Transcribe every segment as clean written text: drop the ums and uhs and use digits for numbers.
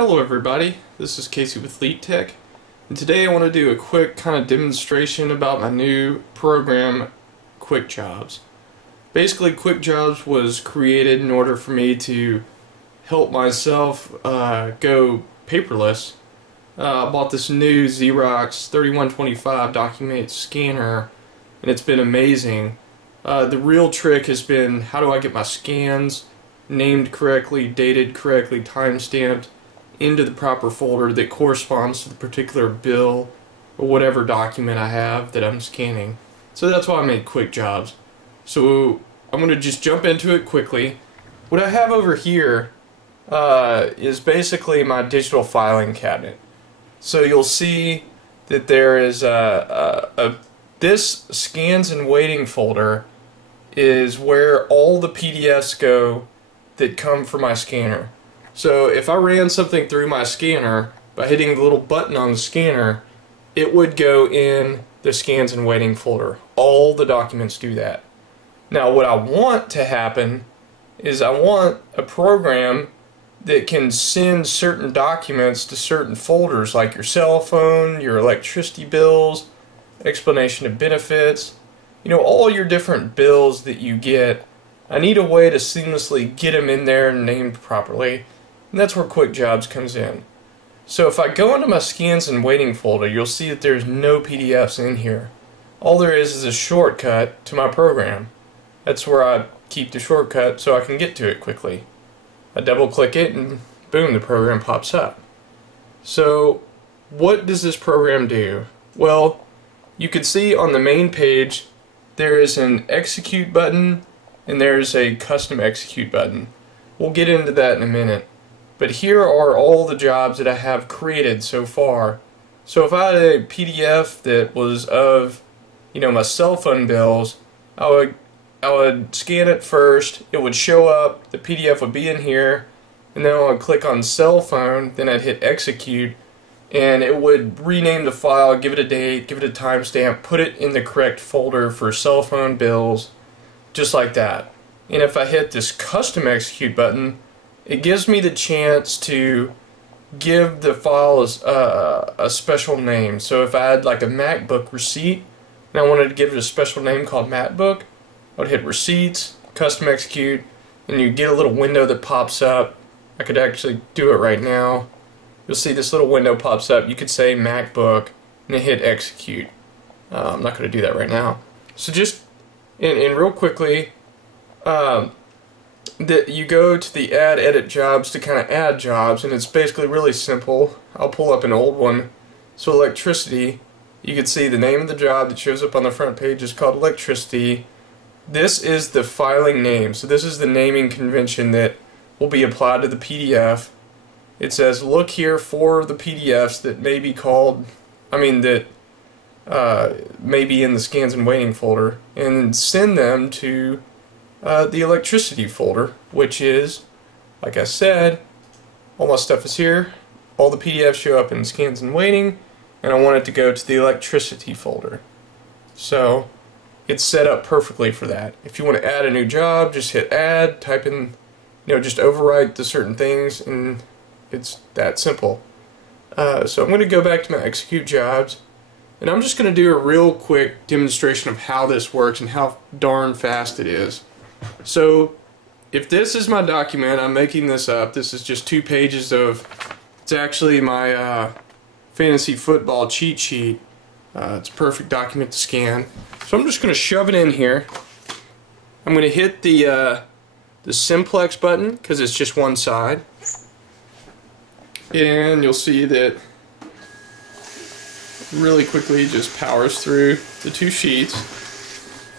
Hello everybody, this is Casey with Lead Tech, and today I want to do a quick kind of demonstration about my new program, Quick Jobs. Basically, Quick Jobs was created in order for me to help myself go paperless. I bought this new Xerox 3125 document scanner, and it's been amazing. The real trick has been, how do I get my scans named correctly, dated correctly, time-stamped, into the proper folder that corresponds to the particular bill or whatever document I have that I'm scanning. So that's why I made Quick Jobs. So I'm going to just jump into it quickly. What I have over here is basically my digital filing cabinet. So you'll see that there is this scans and waiting folder is where all the PDFs go that come from my scanner. So if I ran something through my scanner by hitting the little button on the scanner, it would go in the scans and waiting folder. All the documents do that. Now what I want to happen is I want a program that can send certain documents to certain folders, like your cell phone, your electricity bills, explanation of benefits, all your different bills that you get. I need a way to seamlessly get them in there and named properly. And that's where Quick Jobs comes in. So if I go into my scans and waiting folder, you'll see that there's no PDFs in here. All there is a shortcut to my program. That's where I keep the shortcut so I can get to it quickly. I double click it and boom, the program pops up. So what does this program do? Well, you can see on the main page there is an execute button and there's a custom execute button. We'll get into that in a minute. But here are all the jobs that I have created so far. So if I had a PDF that was of, my cell phone bills, I would scan it first, it would show up, the PDF would be in here, and then I would click on cell phone, then I'd hit execute, and it would rename the file, give it a date, give it a timestamp, put it in the correct folder for cell phone bills, just like that. And if I hit this custom execute button, it gives me the chance to give the files a special name. So if I had like a MacBook receipt and I wanted to give it a special name called MacBook, I would hit receipts, custom execute, and you get a little window that pops up. I could actually do it right now. You'll see this little window pops up. You could say MacBook and then hit execute. I'm not going to do that right now. So just in real quickly, that you go to the add edit jobs to kind of add jobs, and it's basically really simple. I'll pull up an old one. So electricity, you can see the name of the job that shows up on the front page is called electricity. This is the filing name, so this is the naming convention that will be applied to the PDF. It says look here for the PDFs that may be called, that may be in the scans and waiting folder, and send them to the electricity folder, which is, like I said, all my stuff is here. All the PDFs show up in scans and waiting, and I want it to go to the electricity folder. So it's set up perfectly for that. If you want to add a new job, just hit add, type in, just overwrite the certain things, and it's that simple. So I'm going to go back to my execute jobs, and I'm just going to do a real quick demonstration of how this works and how darn fast it is. So if this is my document, I'm making this up, this is just 2 pages of, it's actually my fantasy football cheat sheet. It's a perfect document to scan. So I'm just going to shove it in here. I'm going to hit the simplex button because it's just one side, and you'll see that really quickly just powers through the 2 sheets.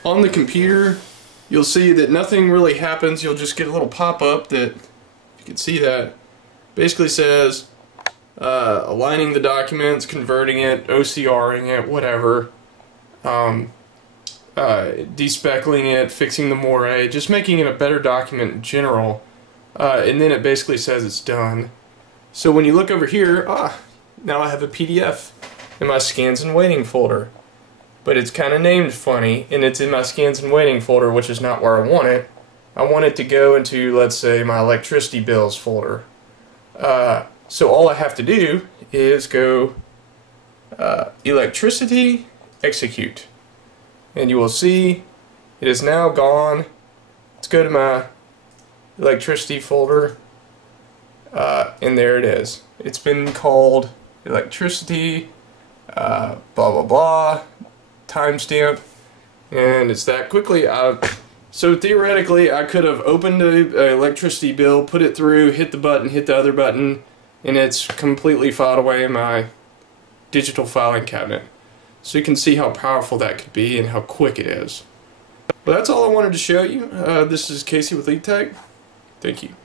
On the computer, you'll see that nothing really happens. You'll just get a little pop-up that, if you can see that, basically says aligning the documents, converting it, OCRing it, whatever, despeckling it, fixing the moire, just making it a better document in general, and then it basically says it's done. So when you look over here, now I have a PDF in my scans and waiting folder. But it's kind of named funny, and it's in my scans and waiting folder, which is not where I want it. I want it to go into, let's say, my electricity bills folder. So all I have to do is go electricity execute, and you will see it is now gone. Let's go to my electricity folder, and there it is. It's been called electricity blah blah blah timestamp, and it's that quickly. So theoretically I could have opened an electricity bill, put it through, hit the button, hit the other button, and it's completely filed away in my digital filing cabinet. So you can see how powerful that could be and how quick it is. Well, that's all I wanted to show you. This is Casey with LeadTech. Thank you.